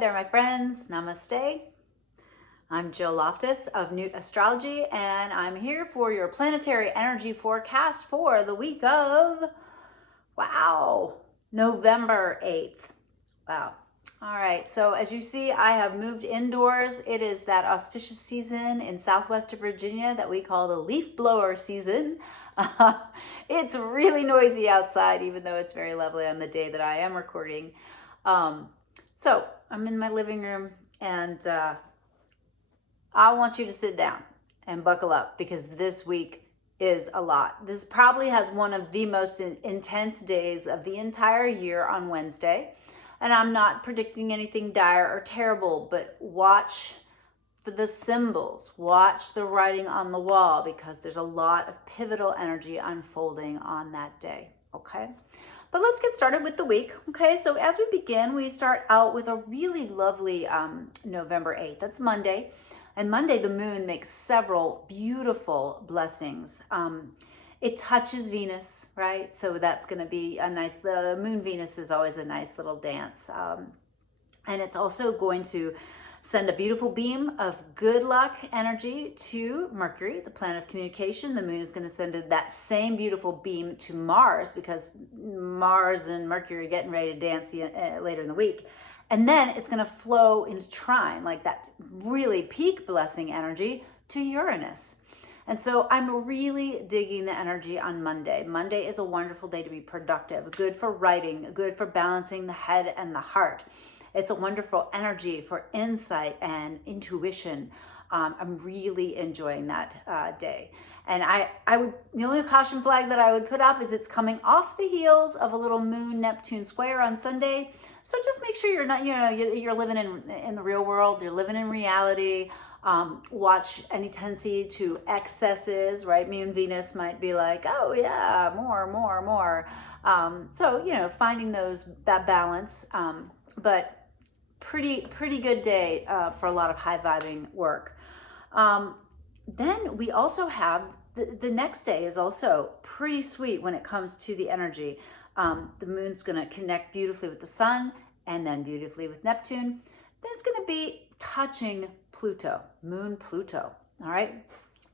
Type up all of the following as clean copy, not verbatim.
there, my friends. Namaste. I'm Jill Loftus of Newt Astrology, and I'm here for your planetary energy forecast for the week of, November 8th. Wow. All right, so as you see, I have moved indoors. It is that auspicious season in Southwest Virginia that we call the leaf blower season. It's really noisy outside, even though it's very lovely on the day that I am recording. So I'm in my living room, and I want you to sit down and buckle up because this week is a lot. This probably has one of the most intense days of the entire year on Wednesday. And I'm not predicting anything dire or terrible, but watch for the symbols, watch the writing on the wall, because there's a lot of pivotal energy unfolding on that day, okay? But let's get started with the week, okay? So as we begin, we start out with a really lovely November 8th. That's Monday. And Monday, the moon makes several beautiful blessings. It touches Venus, right? So that's going to be a nice, the moon Venus is always a nice little dance. And it's also going to send a beautiful beam of good luck energy to Mercury, the planet of communication. The moon is going to send that same beautiful beam to Mars, because Mars and Mercury are getting ready to dance later in the week. And then it's going to flow into trine, like that really peak blessing energy, to Uranus. And so I'm really digging the energy on Monday. Monday is a wonderful day to be productive, good for writing, good for balancing the head and the heart. It's a wonderful energy for insight and intuition. I'm really enjoying that day. And the only caution flag that I would put up is it's coming off the heels of a little Moon Neptune square on Sunday. So just make sure you're not, you're living in the real world. You're living in reality. Watch any tendency to excesses, right? Moon Venus might be like, oh yeah, more. So, finding that balance. But pretty good day for a lot of high vibing work. Then we also have the next day is also pretty sweet when it comes to the energy. The moon's going to connect beautifully with the sun and then beautifully with Neptune. Then it's going to be touching Pluto, moon Pluto. All right.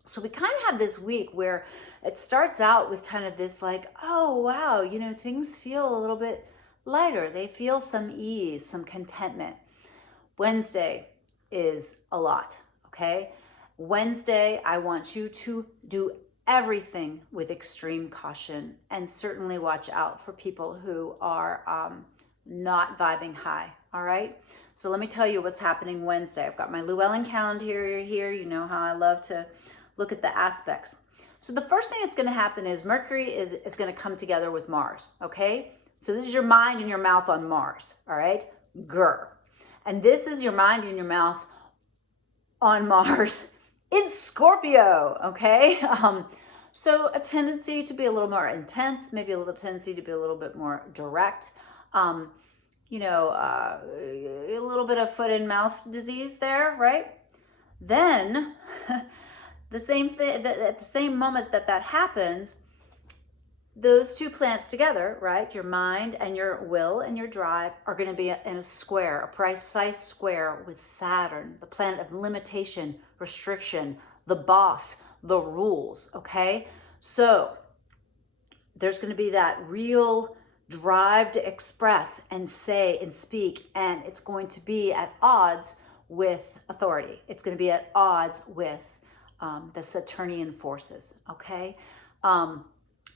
So we kind of have this week where it starts out with kind of this like, oh, wow, things feel a little bit lighter. They feel some ease, some contentment. Wednesday is a lot. Okay. Wednesday, I want you to do everything with extreme caution, and certainly watch out for people who are not vibing high. All right. So let me tell you what's happening Wednesday. I've got my Llewellyn calendar here. You know how I love to look at the aspects. So the first thing that's going to happen is Mercury is going to come together with Mars. Okay. So this is your mind and your mouth on Mars. All right. Grr. And this is your mind and your mouth on Mars in Scorpio, okay? So a tendency to be a little more intense, maybe a little tendency to be a little bit more direct. A little bit of foot and mouth disease there, right? Then the same thing, at the same moment that happens, those two planets together, right? Your mind and your will and your drive are going to be in a square, a precise square with Saturn, the planet of limitation, restriction, the boss, the rules, okay? So there's going to be that real drive to express and say and speak, and it's going to be at odds with authority. It's going to be at odds with the Saturnian forces, okay?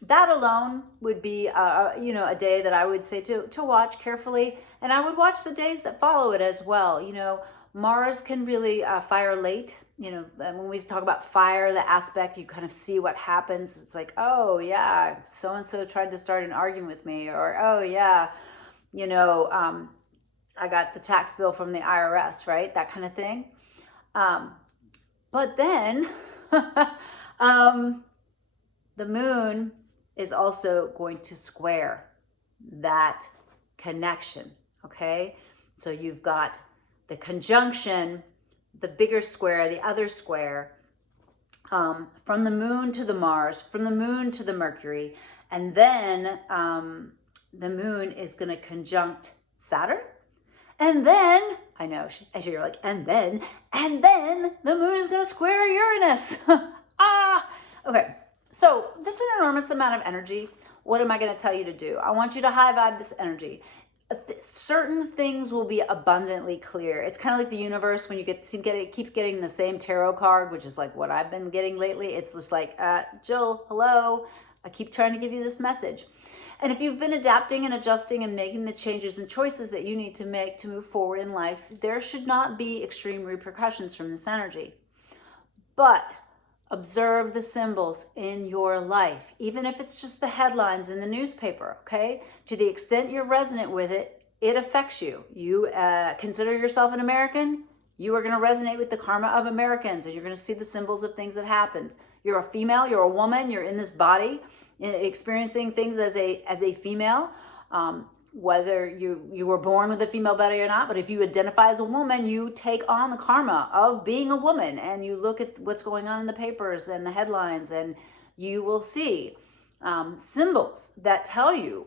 That alone would be, a day that I would say to watch carefully. And I would watch the days that follow it as well. Mars can really fire late. When we talk about fire, the aspect, you kind of see what happens. It's like, oh, yeah, so-and-so tried to start an argument with me. Or, oh, yeah, I got the tax bill from the IRS, right? That kind of thing. But then the moon is also going to square that connection, okay? So you've got the conjunction, the bigger square, the other square, from the moon to the Mars, from the moon to the Mercury, and then the moon is going to conjunct Saturn, And then, I know, as you're like, and then the moon is going to square Uranus. Okay, so that's an enormous amount of energy. What am I going to tell you to do? I want you to high vibe this energy. Certain things will be abundantly clear. It's kind of like the universe when you keep getting the same tarot card, which is like what I've been getting lately. It's just like, Jill, hello. I keep trying to give you this message. And if you've been adapting and adjusting and making the changes and choices that you need to make to move forward in life, there should not be extreme repercussions from this energy. But observe the symbols in your life, even if it's just the headlines in the newspaper, okay? To the extent you're resonant with it, it affects you. You consider yourself an American, you are going to resonate with the karma of Americans, and you're going to see the symbols of things that happened. You're a female, you're a woman, you're in this body, experiencing things as a female, whether you were born with a female body or not. But if you identify as a woman, you take on the karma of being a woman, and you look at what's going on in the papers and the headlines, and you will see symbols that tell you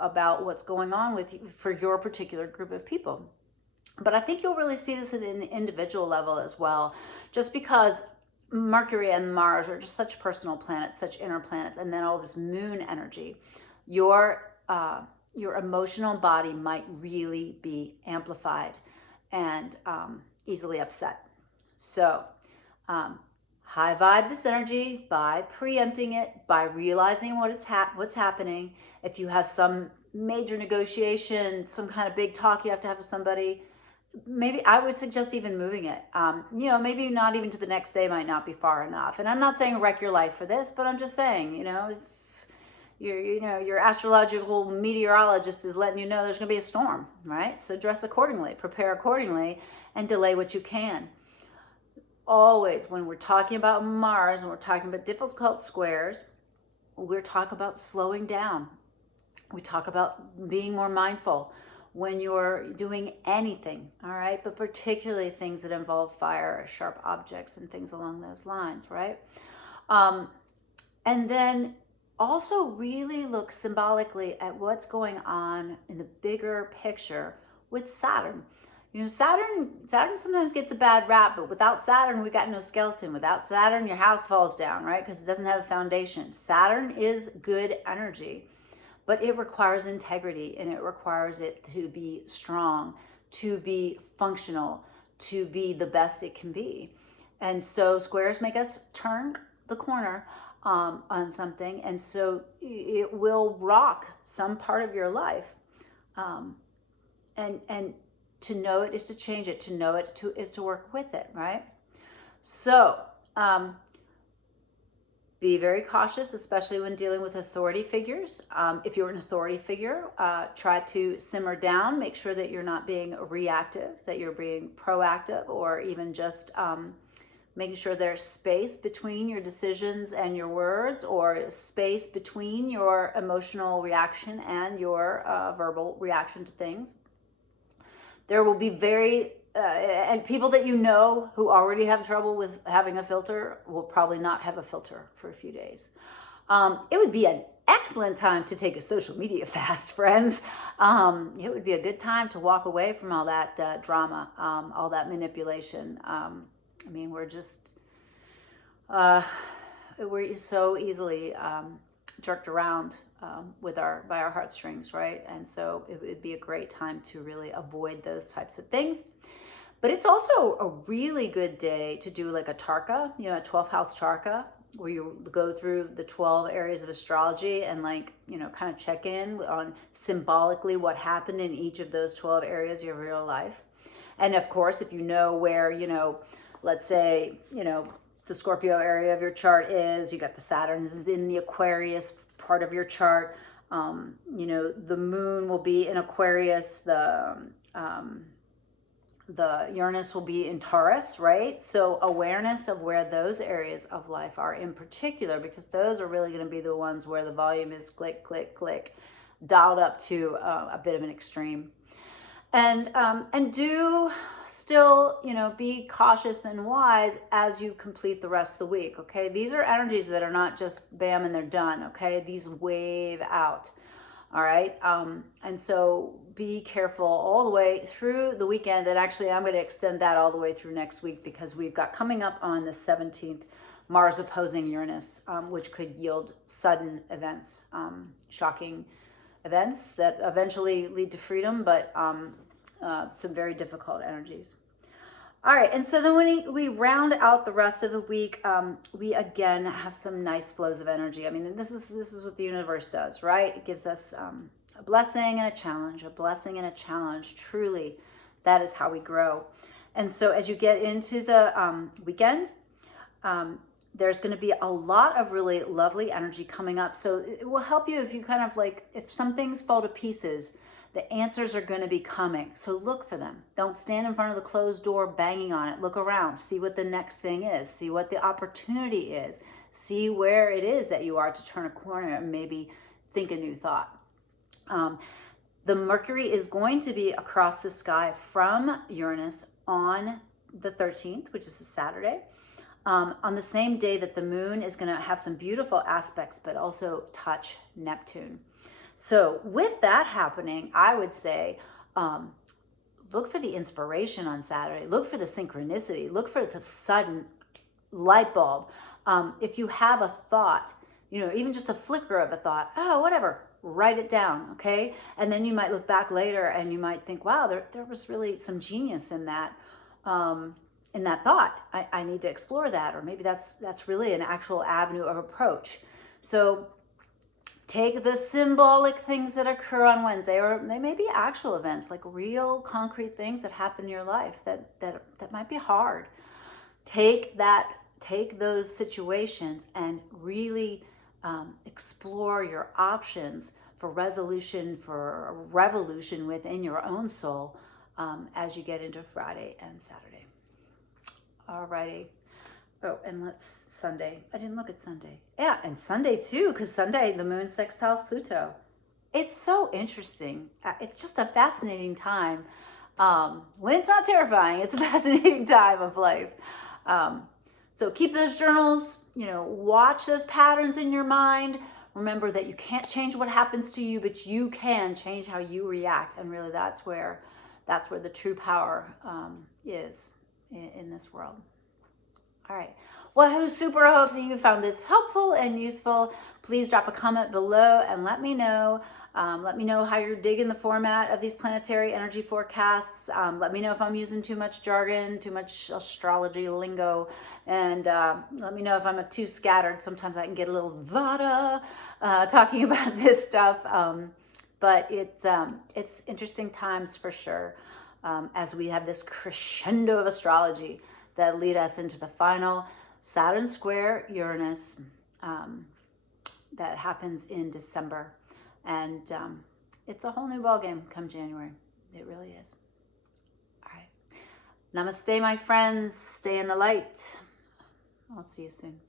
about what's going on with you for your particular group of people. But I think you'll really see this at an individual level as well, just because Mercury and Mars are just such personal planets, such inner planets, and then all this moon energy. Your emotional body might really be amplified and easily upset. So high vibe this energy by preempting it, by realizing what's happening. If you have some major negotiation, some kind of big talk you have to have with somebody, maybe I would suggest even moving it. Maybe not even to the next day might not be far enough. And I'm not saying wreck your life for this, but I'm just saying, if your astrological meteorologist is letting you know there's going to be a storm, right? So dress accordingly, prepare accordingly, and delay what you can. Always, when we're talking about Mars and we're talking about difficult squares, we're talking about slowing down. We talk about being more mindful when you're doing anything, all right? But particularly things that involve fire, sharp objects, and things along those lines, right? And then also really look symbolically at what's going on in the bigger picture with Saturn. Saturn sometimes gets a bad rap, but without Saturn, we got no skeleton. Without Saturn, your house falls down, right? Because it doesn't have a foundation. Saturn is good energy, but it requires integrity, and it requires it to be strong, to be functional, to be the best it can be. And so squares make us turn the corner on something, and so it will rock some part of your life. And to know it is to change it. To know it is to work with it, right? So be very cautious, especially when dealing with authority figures. If you're an authority figure, try to simmer down. Make sure that you're not being reactive, that you're being proactive, or even just making sure there's space between your decisions and your words, or space between your emotional reaction and your verbal reaction to things. There will be and people that who already have trouble with having a filter will probably not have a filter for a few days. It would be an excellent time to take a social media fast, friends. It would be a good time to walk away from all that drama, all that manipulation. We're just, we're so easily jerked around by our heartstrings, right? And so it would be a great time to really avoid those types of things. But it's also a really good day to do like a Tarka, a 12th house Tarka, where you go through the 12 areas of astrology and kind of check in on symbolically what happened in each of those 12 areas of your real life. And of course, if you know where, let's say, the Scorpio area of your chart is, you got the Saturn is in the Aquarius part of your chart. The moon will be in Aquarius, the Uranus will be in Taurus, right? So awareness of where those areas of life are in particular, because those are really going to be the ones where the volume is click, click, click, dialed up to a bit of an extreme. And do still, be cautious and wise as you complete the rest of the week, okay? These are energies that are not just bam and they're done, okay? These wave out. All right. And so be careful all the way through the weekend. And actually, I'm going to extend that all the way through next week, because we've got coming up on the 17th, Mars opposing Uranus, which could yield sudden events, shocking events that eventually lead to freedom, but some very difficult energies. All right, and so then when we round out the rest of the week, we again have some nice flows of energy. I mean, this is what the universe does, right? It gives us a blessing and a challenge, a blessing and a challenge. Truly, that is how we grow. And so as you get into the weekend, there's going to be a lot of really lovely energy coming up. So it will help you if you kind of like, if some things fall to pieces, the answers are going to be coming. So look for them. Don't stand in front of the closed door banging on it. Look around. See what the next thing is. See what the opportunity is. See where it is that you are to turn a corner and maybe think a new thought. The Mercury is going to be across the sky from Uranus on the 13th, which is a Saturday, on the same day that the moon is going to have some beautiful aspects, but also touch Neptune. So with that happening, I would say, look for the inspiration on Saturday. Look for the synchronicity. Look for the sudden light bulb. If you have a thought, even just a flicker of a thought, oh, whatever, write it down, okay? And then you might look back later and you might think, wow, there was really some genius in that thought. I need to explore that, or maybe that's really an actual avenue of approach. So take the symbolic things that occur on Wednesday, or they may be actual events, like real concrete things that happen in your life that might be hard. Take those situations and really explore your options for resolution, for a revolution within your own soul as you get into Friday and Saturday. Alrighty. Oh, and Sunday. I didn't look at Sunday. Yeah, and Sunday too, because Sunday the moon sextiles Pluto. It's so interesting. It's just a fascinating time. When it's not terrifying, it's a fascinating time of life. So keep those journals, watch those patterns in your mind. Remember that you can't change what happens to you, but you can change how you react. And really that's where the true power is in this world. All right. Well, I super hope that you found this helpful and useful. Please drop a comment below and let me know. Let me know how you're digging the format of these planetary energy forecasts. Let me know if I'm using too much jargon, too much astrology lingo, and let me know if I'm too scattered. Sometimes I can get a little vada talking about this stuff, but it's interesting times for sure as we have this crescendo of astrology that lead us into the final Saturn square Uranus that happens in December. And it's a whole new ballgame come January. It really is. All right. Namaste, my friends. Stay in the light. I'll see you soon.